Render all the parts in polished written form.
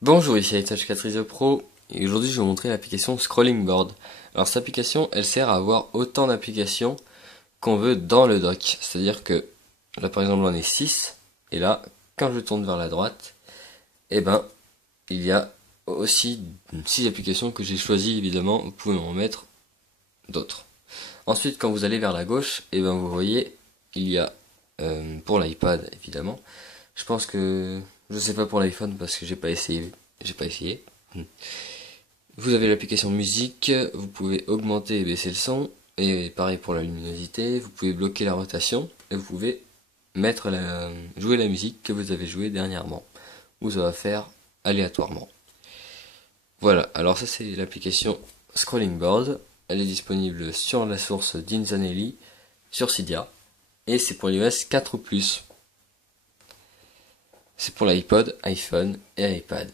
Bonjour, ici iTouch4 Pro et aujourd'hui je vais vous montrer l'application Scrolling Board. Alors cette application elle sert à avoir autant d'applications qu'on veut dans le dock. C'est-à-dire que là par exemple on est 6 et là quand je tourne vers la droite, eh ben il y a aussi 6 applications que j'ai choisies évidemment, vous pouvez en mettre d'autres. Ensuite quand vous allez vers la gauche, eh ben vous voyez il y a pour l'iPad évidemment. Je pense que je sais pas pour l'iPhone parce que j'ai pas essayé. J'ai pas essayé. Vous avez l'application musique, vous pouvez augmenter et baisser le son, et pareil pour la luminosité, vous pouvez bloquer la rotation, et vous pouvez jouer la musique que vous avez jouée dernièrement, ou ça va faire aléatoirement. Voilà, alors ça c'est l'application Scrolling Board, elle est disponible sur la source d'Inzanelli, sur Cydia, et c'est pour l'iOS 4 ou plus. C'est pour l'iPod, iPhone et iPad.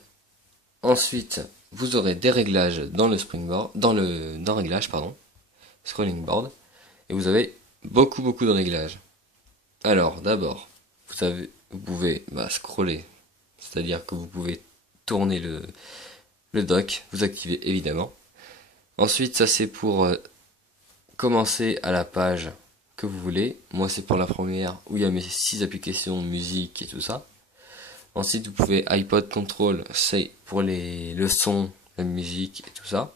Ensuite, vous aurez des réglages dans le Springboard, dans réglage, pardon, Scrolling Board, et vous avez beaucoup de réglages. Alors, d'abord, vous pouvez scroller, c'est-à-dire que vous pouvez tourner le dock, vous activez évidemment. Ensuite, ça c'est pour commencer à la page que vous voulez. Moi, c'est pour la première où il y a mes 6 applications, musique et tout ça. Ensuite, vous pouvez iPod Control, c'est pour le son, la musique et tout ça.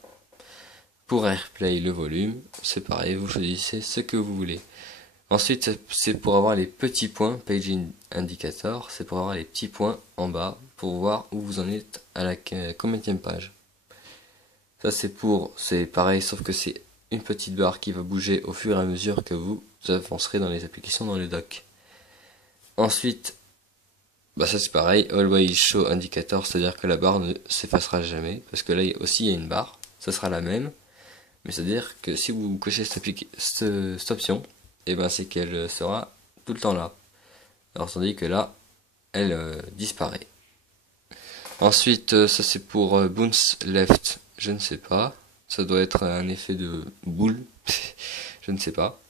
Pour AirPlay, le volume, c'est pareil, vous choisissez ce que vous voulez. Ensuite, c'est pour avoir les petits points, Page Indicator, c'est pour avoir les petits points en bas, pour voir où vous en êtes à la combienième page. Ça c'est pareil, sauf que c'est une petite barre qui va bouger au fur et à mesure que vous avancerez dans les applications dans le dock. Ensuite, ça c'est pareil, Always Show Indicator, c'est-à-dire que la barre ne s'effacera jamais, parce que là aussi il y a une barre, ça sera la même, mais c'est-à-dire que si vous cochez cette option, et c'est qu'elle sera tout le temps là. Alors tandis que là, elle disparaît. Ensuite, ça c'est pour Bounce Left, je ne sais pas, ça doit être un effet de boule, je ne sais pas.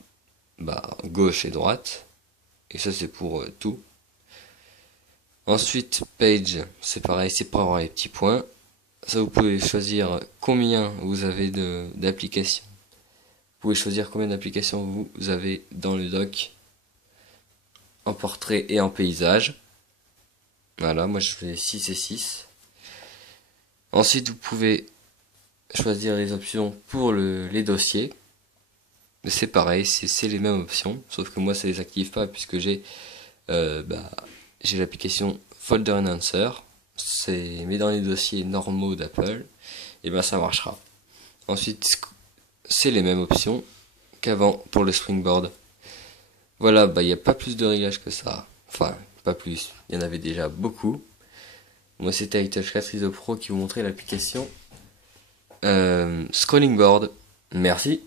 Gauche et droite, et ça c'est pour tout. Ensuite, Page, c'est pareil, c'est pour avoir les petits points. Ça, vous pouvez choisir combien vous avez d'applications. Vous pouvez choisir combien d'applications vous avez dans le dock, en portrait et en paysage. Voilà, moi je fais 6 et 6. Ensuite, vous pouvez choisir les options pour les dossiers. C'est pareil, c'est les mêmes options, sauf que moi ça les active pas puisque j'ai l'application Folder Enhancer, mais dans les dossiers normaux d'Apple, et ça marchera. Ensuite, c'est les mêmes options qu'avant pour le Springboard. Voilà, il n'y a pas plus de réglages que ça. Enfin, pas plus, il y en avait déjà beaucoup. Moi c'était iTouch4 Pro qui vous montrait l'application Scrolling Board. Merci.